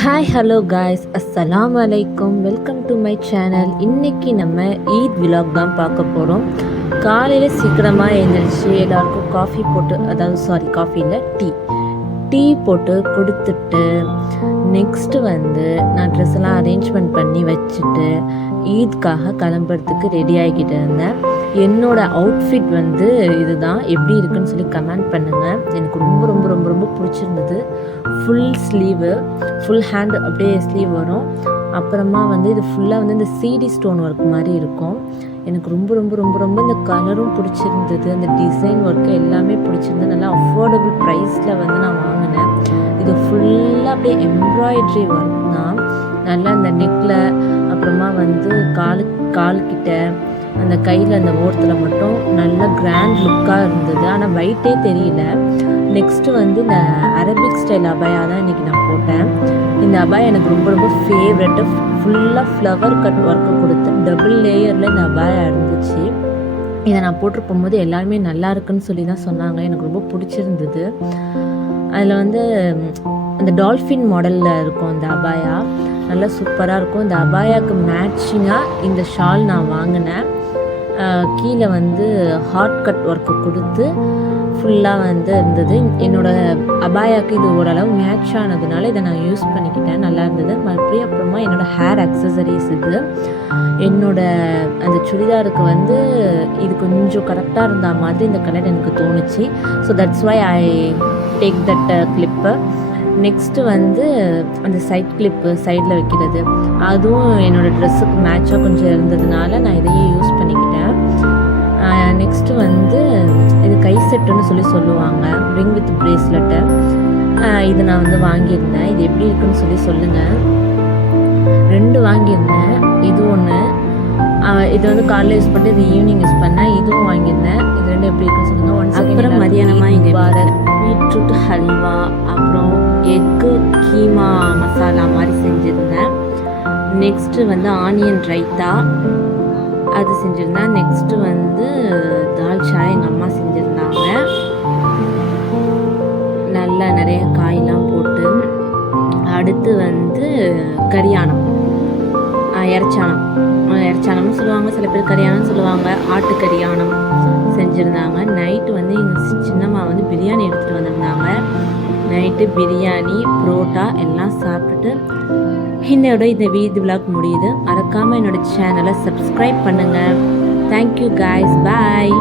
Hi hello guys, அஸ்ஸலாமு அலைக்கும். Welcome to my channel. இன்றைக்கி நம்ம ஈத் விலாக் தான் பார்க்க போகிறோம். காலையில் சீக்கிரமாக எழுந்திரிச்சு எல்லாருக்கும் காஃபி போட்டு, காஃபி இல்லை, டீ போட்டு கொடுத்துட்டு நெக்ஸ்ட்டு நான் ட்ரெஸ் எல்லாம் அரேஞ்ச்மெண்ட் பண்ணி வச்சுட்டு ஈத்காக கிளம்புறதுக்கு ரெடி ஆகிக்கிட்டு இருந்தேன். என்னோடய அவுட்ஃபிட் இதுதான். எப்படி இருக்குன்னு சொல்லி கமெண்ட் பண்ணுங்கள். எனக்கு ரொம்ப ரொம்ப ரொம்ப ரொம்ப பிடிச்சிருந்தது. ஃபுல் ஸ்லீவு, ஃபுல் ஹேண்டு அப்படியே ஸ்லீவ் வரும். அப்புறமா இது ஃபுல்லாக இந்த சிடி ஸ்டோன் ஒர்க் மாதிரி இருக்கும். எனக்கு ரொம்ப ரொம்ப ரொம்ப ரொம்ப இந்த கலரும் பிடிச்சிருந்தது. அந்த டிசைன் ஒர்க்கு எல்லாமே பிடிச்சிருந்தது. நல்லா அஃபோர்டபுள் ப்ரைஸில் நான் வாங்கினேன். இது ஃபுல்லாக அப்படியே எம்ப்ராய்ட்ரி ஒர்க் தான். நல்லா அந்த நெக்கில், அப்புறமா கால்கிட்ட, அந்த கையில், அந்த ஓரத்தில் மட்டும் நல்ல கிராண்ட் லுக்காக இருந்தது. ஆனால் வெயிட்டே தெரியல. நெக்ஸ்ட்டு இந்த அரபிக் ஸ்டைல் அபாயா தான் இன்றைக்கி நான் போட்டேன். இந்த அபாயா எனக்கு ரொம்ப ரொம்ப ஃபேவரெட்டு. ஃபுல்லாக ஃப்ளவர் கட் ஒர்க்கு கொடுத்து டபுள் லேயரில் இந்த அபாயா இருந்துச்சு. இதை நான் போட்டு போகும்போது எல்லாருமே நல்லா இருக்குன்னு சொல்லி தான் சொன்னாங்க. எனக்கு ரொம்ப பிடிச்சிருந்தது. அதில் அந்த டால்ஃபின் மாடலில் இருக்கும் அந்த அபாயா. நல்லா சூப்பராக இருக்கும். இந்த அபாயாவுக்கு மேட்சிங்காக இந்த ஷால் நான் வாங்கினேன். கீழே ஹார்ட் கட் ஒர்க்கு கொடுத்து ஃபுல்லாக இருந்தது. என்னோடய அபாயாவுக்கு இது ஓரளவு மேட்ச் ஆனதுனால இதை நான் யூஸ் பண்ணிக்கிட்டேன். நல்லா இருந்தது. மறுபடியும் அப்புறமா என்னோடய ஹேர் அக்சசரிஸ் இது. அந்த சுடிதாருக்கு இது கொஞ்சம் கரெக்டாக இருந்த மாதிரி இந்த கலர் எனக்கு தோணுச்சு. So that's why I take that clip. Next அந்த சைட் கிளிப்பு சைடில் வைக்கிறது, அதுவும் என்னோடய ட்ரெஸ்ஸுக்கு மேட்சாக கொஞ்சம் இருந்ததுனால நான் இதையே யூஸ் பண்ணிக்கிட்டேன். நெக்ஸ்ட்டு இது கை செட்டுன்னு சொல்லுவாங்க, ரிங் வித் ப்ரேஸ்லெட்டு. இது நான் வாங்கியிருந்தேன். இது எப்படி இருக்குன்னு சொல்லுங்கள். 2 வாங்கியிருந்தேன். இது ஒன்று, இது காலையில் யூஸ் பண்ணிட்டு இது ஈவினிங் யூஸ் பண்ணேன். இதுவும் வாங்கியிருந்தேன். இது 2 எப்படி இருக்குன்னு சொல்லுங்கள். அப்புறம் மதியானமாக இங்கே பீட்ரூட் ஹல்வா, அப்புறம் எக்கு கீமா மசாலா மாதிரி செஞ்சுருந்தேன். நெக்ஸ்ட்டு ஆனியன் ரைத்தா அது செஞ்சுருந்தேன். நெக்ஸ்ட்டு தால்ச்சா எங்கள் அம்மா செஞ்சுருந்தாங்க. நல்லா நிறைய காயெலாம் போட்டு. அடுத்து கரியானம், இறைச்சானம்னு சொல்லுவாங்க, சில பேர் கரியானம்னு சொல்லுவாங்க. ஆட்டு கரியானம் செஞ்சுருந்தாங்க. நைட்டு எங்கள் சின்னம்மா பிரியாணி எடுத்துகிட்டு வந்திருந்தாங்க. நைட்டு பிரியாணி, புரோட்டா எல்லாம் சாப்பிட்டுட்டு இந்த வீடியோ விலாக் முடியுது. மறக்காமல் என்னோடய சேனலை சப்ஸ்கிரைப் பண்ணுங்கள். தேங்க்யூ காய்ஸ், பாய்.